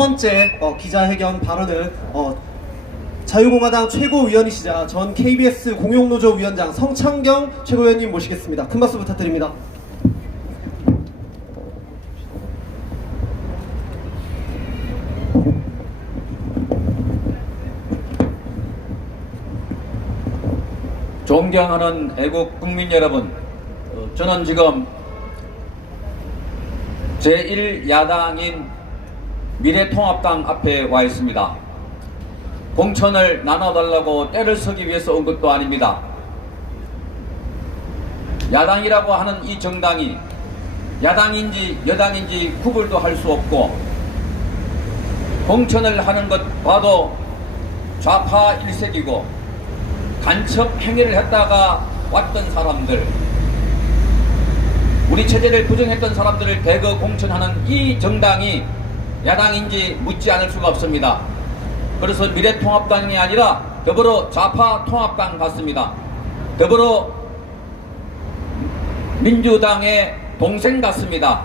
번째 기자회견 발언을 자유공화당 최고위원이시자 전 KBS 공용노조 위원장 성창경 최고위원님 모시겠습니다. 큰 박수 부탁드립니다. 존경하는 애국 국민 여러분, 저는 지금 제1야당인 미래통합당 앞에 와 있습니다. 공천을 나눠달라고 때를 서기 위해서 온 것도 아닙니다. 야당이라고 하는 이 정당이 야당인지 여당인지 구분도 할 수 없고, 공천을 하는 것 봐도 좌파 일색이고 간첩 행위를 했다가 왔던 사람들, 우리 체제를 부정했던 사람들을 대거 공천하는 이 정당이 야당인지 묻지 않을 수가 없습니다. 그래서 미래통합당이 아니라 더불어 좌파통합당 같습니다. 더불어 민주당의 동생 같습니다.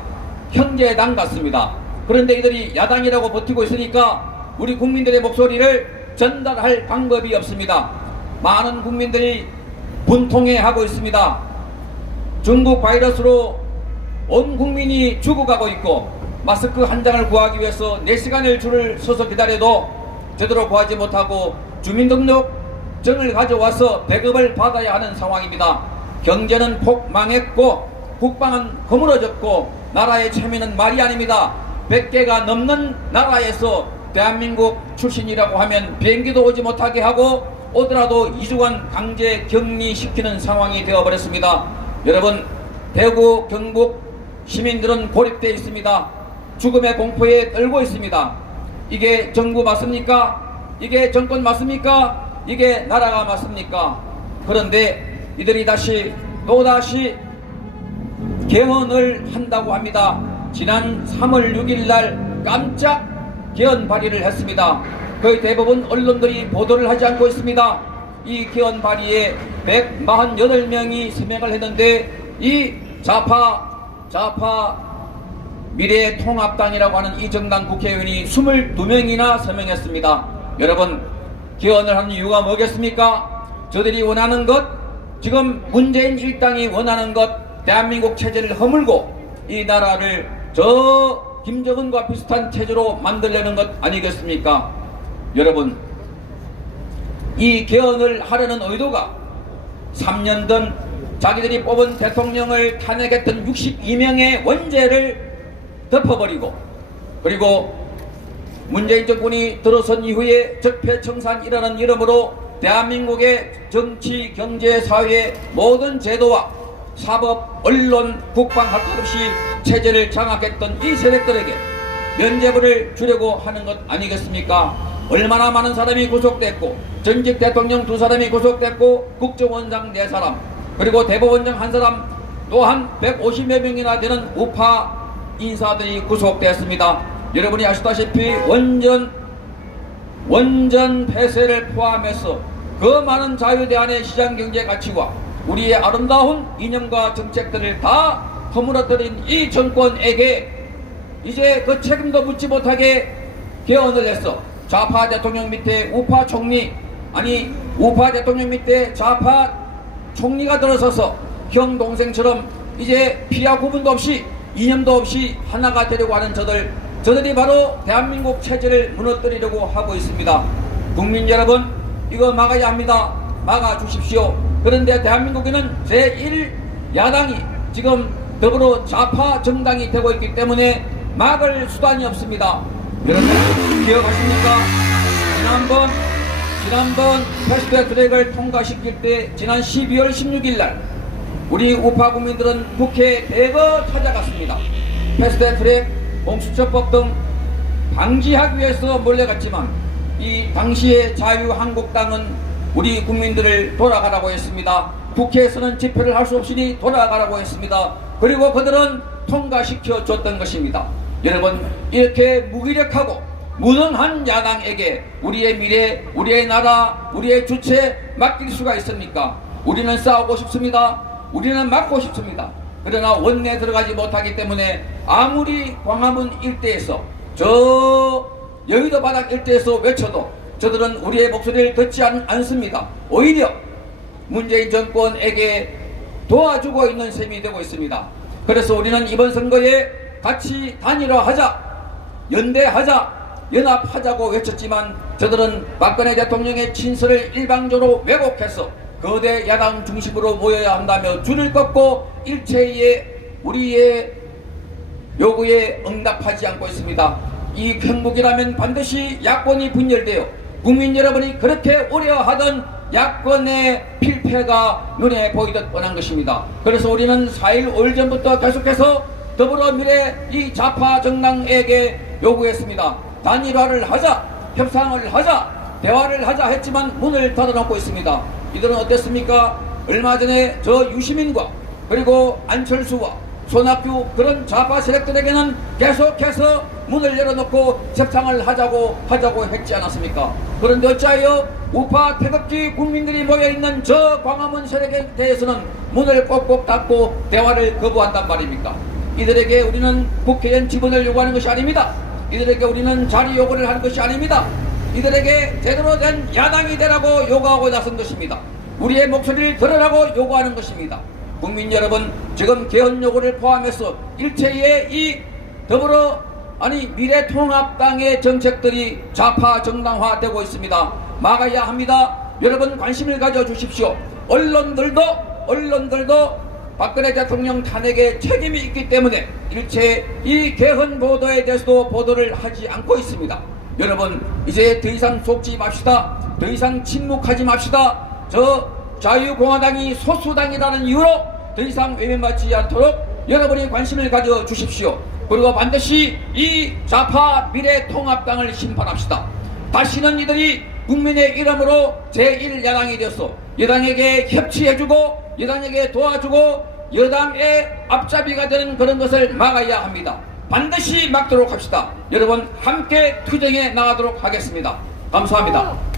형제당 같습니다. 그런데 이들이 야당이라고 버티고 있으니까 우리 국민들의 목소리를 전달할 방법이 없습니다. 많은 국민들이 분통해하고 있습니다. 중국 바이러스로 온 국민이 죽어가고 있고, 마스크 한 장을 구하기 위해서 4시간을 줄을 서서 기다려도 제대로 구하지 못하고 주민등록증을 가져와서 배급을 받아야 하는 상황입니다. 경제는 폭망했고 국방은 허물어졌고 나라의 체면은 말이 아닙니다. 100개가 넘는 나라에서 대한민국 출신이라고 하면 비행기도 오지 못하게 하고 오더라도 2주간 강제 격리시키는 상황이 되어버렸습니다. 여러분, 대구, 경북 시민들은 고립되어 있습니다. 죽음의 공포에 떨고 있습니다. 이게 정부 맞습니까? 이게 정권 맞습니까? 이게 나라가 맞습니까? 그런데 이들이 또다시 개헌을 한다고 합니다. 지난 3월 6일 날 깜짝 개헌 발의를 했습니다. 거의 대부분 언론들이 보도를 하지 않고 있습니다. 이 개헌 발의에 148명이 서명을 했는데 이 좌파 미래통합당이라고 하는 이 정당 국회의원이 22명이나 서명했습니다. 여러분, 개헌을 하는 이유가 뭐겠습니까? 저들이 원하는 것, 지금 문재인 일당이 원하는 것, 대한민국 체제를 허물고 이 나라를 저 김정은과 비슷한 체제로 만들려는 것 아니겠습니까? 여러분, 이 개헌을 하려는 의도가 3년 전 자기들이 뽑은 대통령을 탄핵했던 62명의 원죄를 덮어버리고, 그리고 문재인 정권이 들어선 이후에 적폐청산이라는 이름으로 대한민국의 정치, 경제, 사회 모든 제도와 사법, 언론, 국방 할 것 없이 체제를 장악했던 이 세력들에게 면죄부를 주려고 하는 것 아니겠습니까? 얼마나 많은 사람이 구속됐고, 전직 대통령 2사람이 구속됐고, 국정원장 4사람, 그리고 대법원장 1사람, 또한 150여 명이나 되는 우파 인사들이 구속되었습니다. 여러분이 아시다시피 원전 폐쇄를 포함해서 그 많은 자유대안의 시장경제 가치와 우리의 아름다운 이념과 정책들을 다 허물어뜨린 이 정권에게 이제 그 책임도 묻지 못하게 개헌을 했어. 좌파 대통령 밑에 우파 총리, 우파 대통령 밑에 좌파 총리가 들어서서 형 동생처럼 이제 피하 구분도 없이 이념도 없이 하나가 되려고 하는 저들이 바로 대한민국 체제를 무너뜨리려고 하고 있습니다. 국민 여러분, 이거 막아야 합니다. 막아 주십시오. 그런데 대한민국에는 제1야당이 지금 더불어 좌파 정당이 되고 있기 때문에 막을 수단이 없습니다. 여러분 기억하십니까? 지난번 패스트트랙을 통과시킬 때 지난 12월 16일 날 우리 우파 국민들은 국회에 대거 찾아갔습니다. 패스트트랙, 공수처법 등 방지하기 위해서 몰려갔지만 이 당시의 자유한국당은 우리 국민들을 돌아가라고 했습니다. 국회에서는 집회를 할 수 없으니 돌아가라고 했습니다. 그리고 그들은 통과시켜 줬던 것입니다. 여러분, 이렇게 무기력하고 무능한 야당에게 우리의 미래, 우리의 나라, 우리의 주체 맡길 수가 있습니까? 우리는 싸우고 싶습니다. 우리는 막고 싶습니다. 그러나 원내에 들어가지 못하기 때문에 아무리 광화문 일대에서 저 여의도 바닥 일대에서 외쳐도 저들은 우리의 목소리를 듣지 않습니다. 오히려 문재인 정권에게 도와주고 있는 셈이 되고 있습니다. 그래서 우리는 이번 선거에 같이 단일화하자, 연대하자, 연합하자고 외쳤지만 저들은 박근혜 대통령의 친서를 일방적으로 왜곡해서 거대 야당 중심으로 모여야 한다며 줄을 꺾고 일체의 우리의 요구에 응답하지 않고 있습니다. 이 행복이라면 반드시 야권이 분열되어 국민 여러분이 그렇게 우려하던 야권의 필패가 눈에 보이듯 뻔한 것입니다. 그래서 우리는 4일 5일 전부터 계속해서 더불어미래 이 좌파 정당에게 요구했습니다. 단일화를 하자, 협상을 하자, 대화를 하자 했지만 문을 닫아놓고 있습니다. 이들은 어땠습니까? 얼마 전에 저 유시민과 그리고 안철수와 손학규 그런 좌파 세력들에게는 계속해서 문을 열어놓고 협상을 하자고 했지 않았습니까? 그런데 어찌하여 우파 태극기 국민들이 모여있는 저 광화문 세력에 대해서는 문을 꼭꼭 닫고 대화를 거부한단 말입니까? 이들에게 우리는 국회의원 지분을 요구하는 것이 아닙니다. 이들에게 우리는 자리 요구를 하는 것이 아닙니다. 이들에게 제대로 된 야당이 되라고 요구하고 나선 것입니다. 우리의 목소리를 들으라고 요구하는 것입니다. 국민 여러분, 지금 개헌 요구를 포함해서 일체의 이 미래통합당의 정책들이 좌파 정당화되고 있습니다. 막아야 합니다. 여러분 관심을 가져주십시오. 언론들도 박근혜 대통령 탄핵에 책임이 있기 때문에 일체 이 개헌 보도에 대해서도 보도를 하지 않고 있습니다. 여러분 이제 더 이상 속지 맙시다. 더 이상 침묵하지 맙시다. 저 자유공화당이 소수당이라는 이유로 더 이상 외면받지 않도록 여러분이 관심을 가져주십시오. 그리고 반드시 이 좌파 미래통합당을 심판합시다. 다시는 이들이 국민의 이름으로 제1야당이 되어서 여당에게 협치해주고 여당에게 도와주고 여당의 앞잡이가 되는 그런 것을 막아야 합니다. 반드시 막도록 합시다. 여러분 함께 투쟁에 나가도록 하겠습니다. 감사합니다.